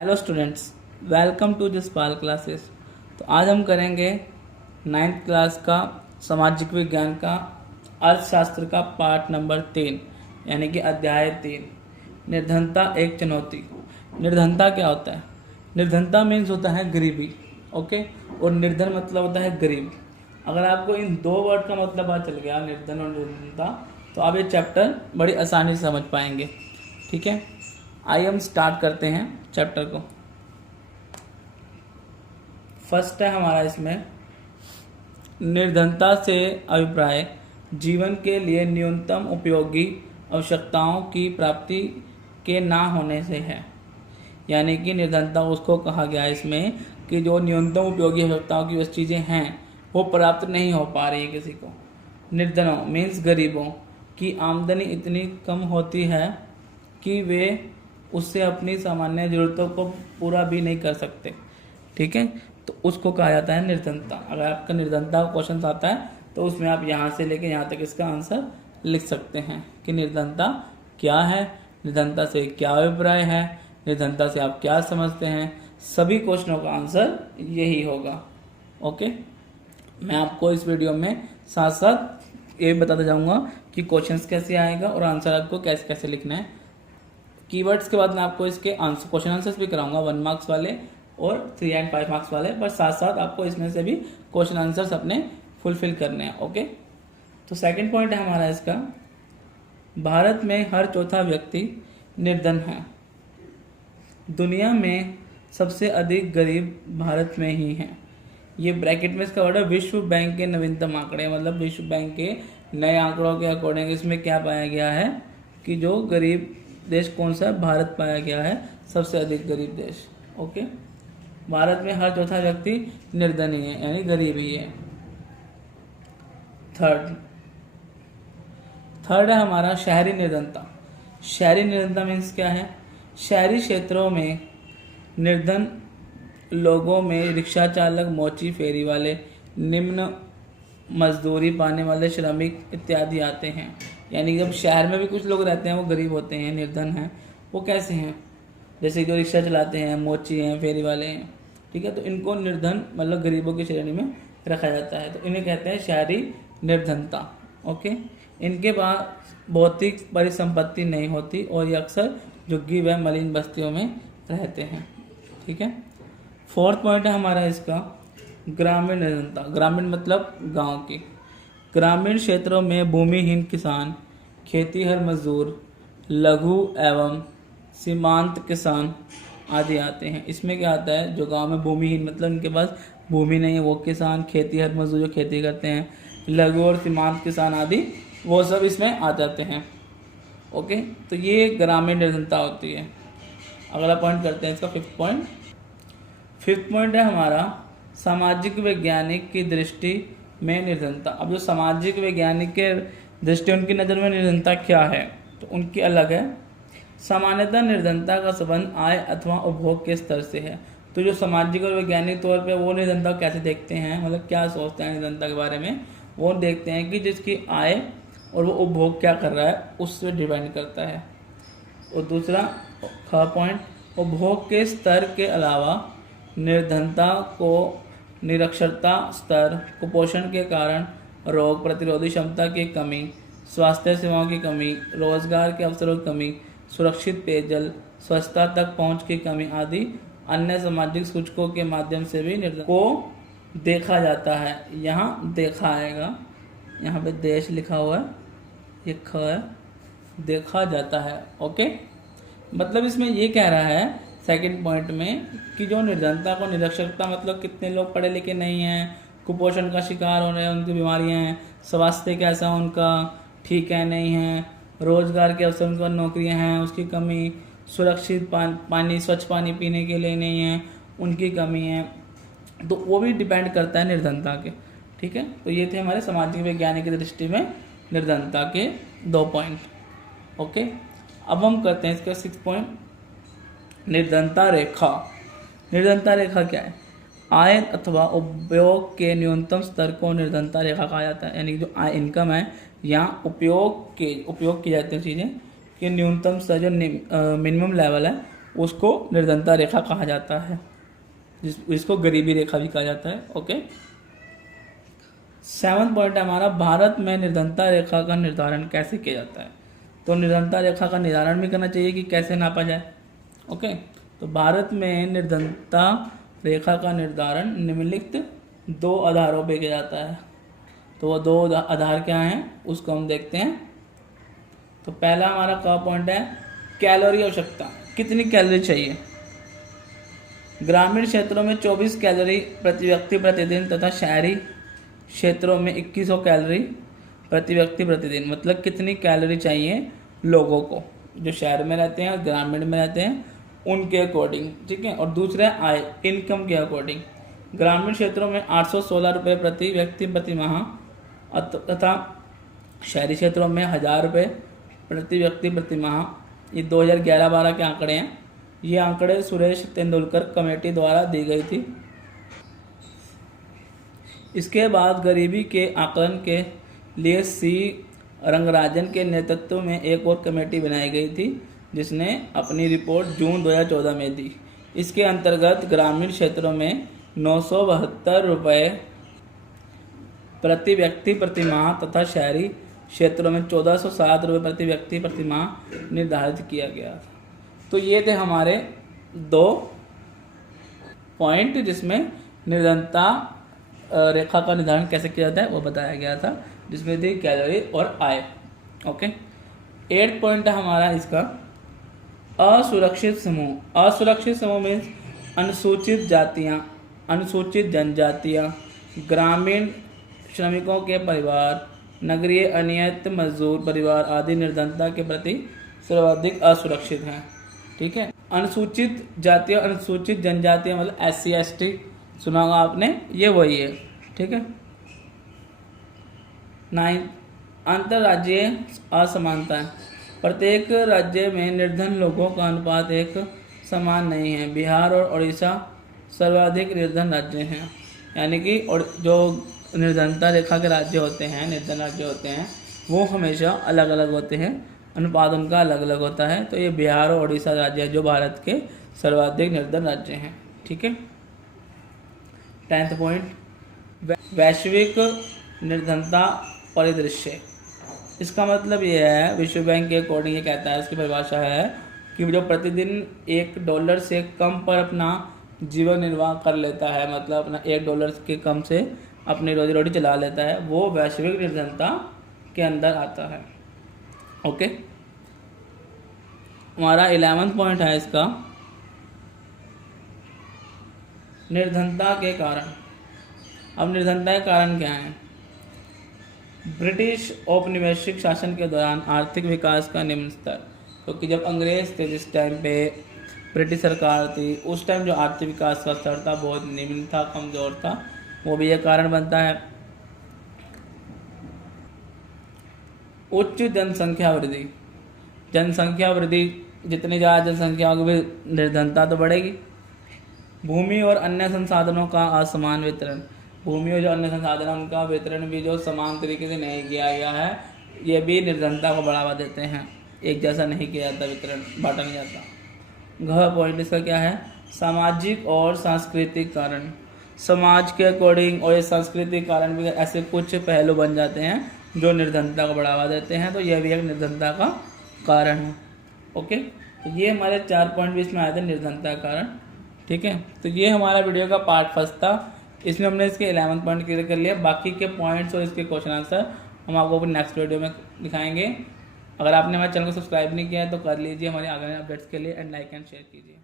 Hello students, welcome to this Pal classes. तो आज हम करेंगे 9th क्लास का सामाजिक विज्ञान का अर्थशास्त्र का पार्ट नंबर 3 यानी कि अध्याय 3 निर्धनता एक चुनौती। निर्धनता क्या होता है? निर्धनता मीन्स होता है गरीबी, ओके। और निर्धन मतलब होता है गरीब। अगर आपको इन दो वर्ड का मतलब पता चल गया, निर्धन और निर्धनता, तो आप ये चैप्टर बड़ी आसानी से समझ पाएंगे। ठीक है, आइए हम स्टार्ट करते हैं चैप्टर को। फर्स्ट है हमारा इसमें निर्धनता से अभिप्राय जीवन के लिए न्यूनतम उपयोगी आवश्यकताओं की प्राप्ति के ना होने से है। यानी कि निर्धनता उसको कहा गया है इसमें कि जो न्यूनतम उपयोगी आवश्यकताओं की चीज़ें हैं वो प्राप्त नहीं हो पा रही है किसी को। निर्धनों मीन्स गरीबों की आमदनी इतनी कम होती है कि वे उससे अपनी सामान्य ज़रूरतों को पूरा भी नहीं कर सकते। ठीक है, तो उसको कहा जाता है निर्धनता। अगर आपका निर्धनता का क्वेश्चन आता है तो उसमें आप यहाँ से लेके यहाँ तक इसका आंसर लिख सकते हैं कि निर्धनता क्या है, निर्धनता से क्या अभिप्राय है, निर्धनता से आप क्या समझते हैं। सभी क्वेश्चनों का आंसर यही होगा। ओके, मैं आपको इस वीडियो में साथ साथ ये बताता जाऊँगा कि क्वेश्चंस कैसे आएगा और आंसर आपको कैसे कैसे लिखना है। कीवर्ड्स के बाद मैं आपको इसके आंसर क्वेश्चन आंसर्स भी कराऊंगा 1 मार्क्स वाले और 3 एंड 5 मार्क्स वाले, पर साथ साथ आपको इसमें से भी क्वेश्चन आंसर्स अपने फुलफिल करने हैं। ओके, तो सेकंड पॉइंट है हमारा इसका, भारत में हर चौथा व्यक्ति निर्धन है। दुनिया में सबसे अधिक गरीब भारत में ही है। ये ब्रैकेट में इसका वर्ड है विश्व बैंक के नवीनतम आंकड़े, मतलब विश्व बैंक के नए आंकड़ों के अकॉर्डिंग इसमें क्या पाया गया है कि जो गरीब देश कौन सा है, भारत पाया गया है सबसे अधिक गरीब देश। ओके, भारत में हर चौथा व्यक्ति निर्धन ही है यानी गरीब ही है। थर्ड है हमारा शहरी निर्धनता। शहरी निर्धनता मीन्स क्या है? शहरी क्षेत्रों में निर्धन लोगों में रिक्शा चालक, मोची, फेरी वाले, निम्न मजदूरी पाने वाले श्रमिक इत्यादि आते हैं। यानी जब शहर में भी कुछ लोग रहते हैं वो गरीब होते हैं, निर्धन हैं। वो कैसे हैं? जैसे जो रिक्शा चलाते हैं, मोची हैं, फेरी वाले हैं। ठीक है, तो इनको निर्धन मतलब गरीबों की श्रेणी में रखा जाता है, तो इन्हें कहते हैं शहरी निर्धनता। ओके, इनके पास भौतिक परिसंपत्ति नहीं होती और ये अक्सर झुग्गी व मलिन बस्तियों में रहते हैं। ठीक है, फोर्थ पॉइंट है हमारा इसका ग्रामीण निर्धनता। ग्रामीण मतलब गांव की। ग्रामीण क्षेत्रों में भूमिहीन किसान, खेतीहर मजदूर, लघु एवं सीमांत किसान आदि आते हैं। इसमें क्या आता है? जो गांव में भूमिहीन मतलब उनके पास भूमि नहीं है वो किसान, खेतीहर मजदूर जो खेती करते हैं, लघु और सीमांत किसान आदि वो सब इसमें आ जाते हैं। ओके, तो ये ग्रामीण निर्धनता होती है। अगला पॉइंट करते हैं इसका फिफ्थ पॉइंट है हमारा सामाजिक वैज्ञानिक की दृष्टि में निर्धनता। अब जो सामाजिक वैज्ञानिक के दृष्टि उनकी नज़र में निर्धनता क्या है, तो उनकी अलग है। सामान्यतः निर्धनता का संबंध आय अथवा उपभोग के स्तर से है। तो जो सामाजिक और वैज्ञानिक तौर पे वो निर्धनता कैसे देखते हैं, मतलब क्या सोचते हैं निर्धनता के बारे में, वो देखते हैं कि जिसकी आय और वो उपभोग क्या कर रहा है उससे डिपेंड करता है। और दूसरा पॉइंट, उपभोग के स्तर के अलावा निर्धनता को निरक्षरता स्तर, कुपोषण के कारण रोग प्रतिरोधी क्षमता की कमी, स्वास्थ्य सेवाओं की कमी, रोजगार के अवसरों की कमी, सुरक्षित पेयजल, स्वच्छता तक पहुंच की कमी आदि अन्य सामाजिक सूचकों के माध्यम से भी निर्धन को देखा जाता है। यहाँ देखा आएगा, यहाँ पे देश लिखा हुआ है, ये ख है, देखा जाता है। ओके, मतलब इसमें ये कह रहा है सेकंड पॉइंट में कि जो निर्धनता को निरक्षरता मतलब कितने लोग पढ़े लिखे नहीं हैं, कुपोषण का शिकार हो रहे हैं, उनकी बीमारियां हैं, स्वास्थ्य कैसा उनका ठीक है नहीं है, रोजगार के अवसर उनका नौकरियां हैं उसकी कमी, सुरक्षित पानी स्वच्छ पानी पीने के लिए नहीं है उनकी कमी है, तो वो भी डिपेंड करता है निर्धनता के। ठीक है, तो ये थे हमारे सामाजिक वैज्ञानिक की दृष्टि में निर्धनता के 2 पॉइंट। ओके, अब हम करते हैं इसका 6 पॉइंट, निर्धनता रेखा। निर्धनता रेखा क्या है? आय अथवा उपयोग के न्यूनतम स्तर को निर्धनता रेखा कहा जाता है। यानी जो आय इनकम है, यहाँ उपयोग की जाती है चीज़ें कि न्यूनतम स्तर जो मिनिमम लेवल है उसको निर्धनता रेखा कहा जाता है, इसको गरीबी रेखा भी कहा जाता है। ओके, 7वां पॉइंट है हमारा, भारत में निर्धनता रेखा का निर्धारण कैसे किया जाता है। तो निर्धनता रेखा का निर्धारण भी करना चाहिए कि कैसे नापा जाए। ओके, तो भारत में निर्धनता रेखा का निर्धारण निम्नलिखित 2 आधारों पे किया जाता है। तो वो 2 आधार क्या हैं उसको हम देखते हैं। तो पहला हमारा क्या पॉइंट है, कैलोरी आवश्यकता, कितनी कैलोरी चाहिए। ग्रामीण क्षेत्रों में 24 कैलोरी प्रति व्यक्ति प्रतिदिन तथा शहरी क्षेत्रों में 2100 कैलोरी प्रति व्यक्ति प्रतिदिन। मतलब कितनी कैलोरी चाहिए लोगों को जो शहर में रहते हैं और ग्रामीण में रहते हैं उनके अकॉर्डिंग, ठीक है। और दूसरा आय, इनकम के अकॉर्डिंग। ग्रामीण क्षेत्रों में 816 रुपये प्रति व्यक्ति प्रति माह तथा शहरी क्षेत्रों में 1000 रुपये प्रति व्यक्ति प्रति माह। ये 2011-12 के आंकड़े हैं। ये आंकड़े सुरेश तेंदुलकर कमेटी द्वारा दी गई थी। इसके बाद गरीबी के आकलन के लिए सी रंगराजन के नेतृत्व में एक और कमेटी बनाई गई थी जिसने अपनी रिपोर्ट जून 2014 में दी। इसके अंतर्गत ग्रामीण क्षेत्रों में 972 रुपये प्रति व्यक्ति प्रति माह तथा शहरी क्षेत्रों में 1407 रुपये प्रति व्यक्ति प्रति माह निर्धारित किया गया था। तो ये थे हमारे 2 पॉइंट जिसमें निर्धनता रेखा का निर्धारण कैसे किया जाता है वो बताया गया था, जिसमें थी कैलोरी और आय। ओके, 8 पॉइंट है हमारा इसका, असुरक्षित समूह। असुरक्षित समूह मीन्स अनुसूचित जातियाँ, अनुसूचित जनजातियाँ, ग्रामीण श्रमिकों के परिवार, नगरीय अनियत मजदूर परिवार आदि निर्धनता के प्रति सर्वाधिक असुरक्षित हैं। ठीक है, अनुसूचित जातियाँ, अनुसूचित जनजातियाँ मतलब SC ST सुना होगा आपने, ये वही है। ठीक है। 9 अंतर्राज्यीय असमानता। प्रत्येक राज्य में निर्धन लोगों का अनुपात एक समान नहीं है। बिहार और उड़ीसा सर्वाधिक निर्धन राज्य हैं, यानी कि और जो निर्धनता रेखा के राज्य होते हैं, निर्धन राज्य होते हैं, वो हमेशा अलग अलग होते हैं, अनुपात उनका अलग अलग होता है। तो ये बिहार और उड़ीसा राज्य जो भारत के सर्वाधिक निर्धन राज्य हैं। ठीक है। 10th पॉइंट, वैश्विक निर्धनता परिदृश्य। इसका मतलब ये है, विश्व बैंक के अकॉर्डिंग ये कहता है, इसकी परिभाषा है कि जो प्रतिदिन $1 से कम पर अपना जीवन निर्वाह कर लेता है, मतलब अपना $1 के कम से अपनी रोजी रोटी चला लेता है, वो वैश्विक निर्धनता के अंदर आता है। ओके, हमारा 11वां पॉइंट है इसका, निर्धनता के कारण। अब निर्धनता के कारण क्या है? ब्रिटिश औपनिवेशिक शासन के दौरान आर्थिक विकास का निम्न स्तर, क्योंकि जब अंग्रेज थे, जिस टाइम पे ब्रिटिश सरकार थी, उस टाइम जो आर्थिक विकास का स्तर था बहुत निम्न था, कमज़ोर था, वो भी एक कारण बनता है। उच्च जनसंख्या वृद्धि। जनसंख्या वृद्धि, जितनी ज़्यादा जनसंख्या होगी निर्धनता तो बढ़ेगी। भूमि और अन्य संसाधनों का असमान वितरण। भूमि और जो अन्य संसाधन उनका वितरण भी जो समान तरीके से नहीं किया गया है, ये भी निर्धनता को बढ़ावा देते हैं। एक जैसा नहीं किया जाता, वितरण बांटा नहीं जाता। पॉइंट इसका क्या है? सामाजिक और सांस्कृतिक कारण। समाज के अकॉर्डिंग और ये सांस्कृतिक कारण भी ऐसे कुछ पहलू बन जाते हैं जो निर्धनता को बढ़ावा देते हैं, तो यह भी एक निर्धनता का कारण है। ओके, तो ये हमारे 4 पॉइंट भी इसमें आए थे निर्धनता का कारण। ठीक है, तो ये हमारा वीडियो का पार्ट 1 था। इसमें हमने इसके 11 पॉइंट क्लियर कर लिया। बाकी के पॉइंट्स और इसके क्वेश्चन आंसर हम आपको अपने नेक्स्ट वीडियो में दिखाएंगे। अगर आपने हमारे चैनल को सब्सक्राइब नहीं किया है तो कर लीजिए हमारे आगे अपडेट्स के लिए, एंड लाइक एंड शेयर कीजिए।